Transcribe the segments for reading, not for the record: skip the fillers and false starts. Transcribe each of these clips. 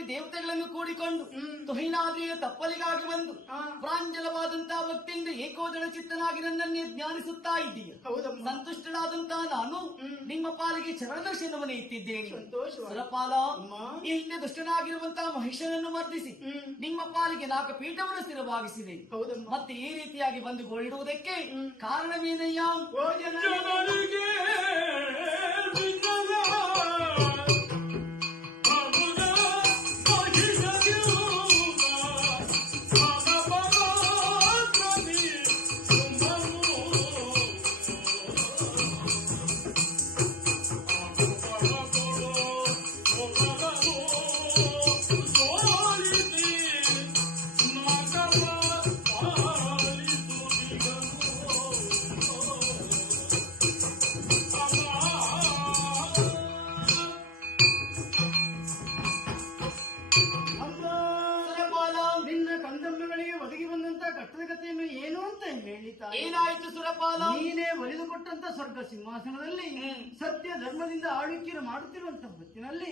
ಕೋಟಿ ದೇವತೆಗಳನ್ನು ಕೂಡಿಕೊಂಡು ತುಹಿನಾದ್ರಿಯ ತಪ್ಪಲಿಗಾಗಿ ಬಂದು ಪ್ರಾಂಜಲವಾದಂತಹ ಭಕ್ತಿಯಿಂದ ಏಕೋದಳ ಚಿತ್ತನಾಗಿ ನನ್ನನ್ನೇ ಜ್ಞಾನಿಸುತ್ತಾ ಇದ್ದೀಯ. ಸಂತುಷ್ಟನಾದಂತಹ ನಾನು ನಿಮ್ಮ ಪಾಲಿಗೆ ಚರಣದರ್ಶನವನ್ನು ಇಟ್ಟಿದ್ದೇನೆ. ಸುರಪಾಲ, ಈ ಹಿಂದೆ ದುಷ್ಟನಾಗಿರುವಂತಹ ಮಹಿಷನನ್ನು ಮರ್ದಿಸಿ ನಿಮ್ಮ ಪಾಲಿಗೆ 4 ಪೀಠವನ್ನು ಸ್ಥಿರವಾಗಿಸಿದೆ. ಮತ್ತೆ ಈ ರೀತಿಯಾಗಿ ಬಂದು ಗೋಳಿಡುವುದಕ್ಕೆ ಕಾರಣವೇನಯ್ಯ? ಏನಾಯ್ತು ಸುರಪಾಲ? ನೀನೇ ಒಲಿದುಕೊಟ್ಟಂತ ಸ್ವರ್ಗ ಸಿಂಹಾಸನದಲ್ಲಿ ಸತ್ಯ ಧರ್ಮದಿಂದ ಆಳ್ವಿಕೆಯನ್ನು ಮಾಡುತ್ತಿರುವಂತ ಹೊತ್ತಿನಲ್ಲಿ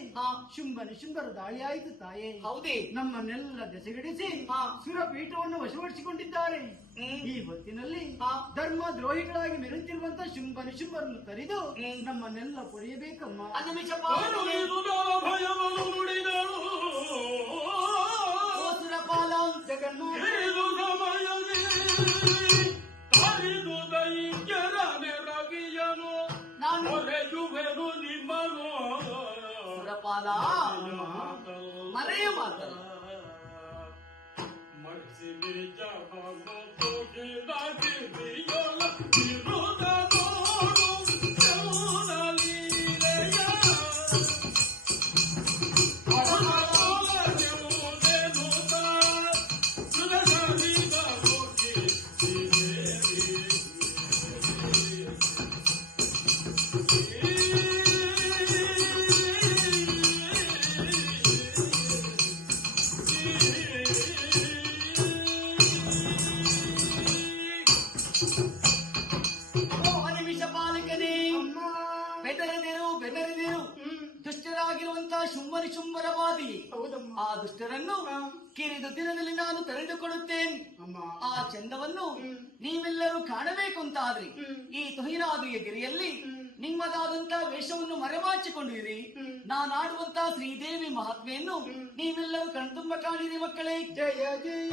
ಶುಂಭ ನಿಶುಂಭರ ದಾಳಿ ಆಯಿತು ತಾಯೇ. ಹೌದೇ? ನಮ್ಮನ್ನೆಲ್ಲ ದೆಸೆಗಡಿಸಿ ಸುರಪೀಠವನ್ನು ವಶಪಡಿಸಿಕೊಂಡಿದ್ದಾರೆ. ಈ ಹೊತ್ತಿನಲ್ಲಿ ಧರ್ಮ ದ್ರೋಹಿಗಳಾಗಿ ಮೆರೆಯುತ್ತಿರುವಂತ ಶುಂಭ ನಿಶುಂಭರನ್ನು ತರಿದು ನಮ್ಮನ್ನೆಲ್ಲ ಪೊರೆಯಬೇಕಮ್ಮ. ಸುರಪಾಲ, ನಾನು ಸುರಪಾಲ ಮರೆಯ ಮಾತಲ್ಲ. ದುಷ್ಟರಾಗಿರುವಂತಹ ಶುಂಭನಿಶುಂಭರವಾದಿ ಆ ದುಷ್ಟರನ್ನು ಕಿರಿದು ದಿನದಲ್ಲಿ ನಾನು ತೆರೆದುಕೊಳ್ಳುತ್ತೇನೆ. ಆ ಚಂದವನ್ನು ನೀವೆಲ್ಲರೂ ಕಾಣಬೇಕು ಅಂತಾದ್ರಿ ಈ ತುಹಿನಾದ್ರಿಯ ಗಿರಿಯಲ್ಲಿ ನಿಮ್ಮದಾದಂತಹ ವೇಷವನ್ನು ಮರೆಮಾಚಿಕೊಂಡಿರಿ. ನಾನಾಡುವಂತಹ ಶ್ರೀದೇವಿ ಮಹಾತ್ಮೆಯನ್ನು ನೀವೆಲ್ಲರೂ ಕಣ್ತುಂಬ ಕಾಣಿರಿ ಮಕ್ಕಳೇ. ಜಯ ಜಯ.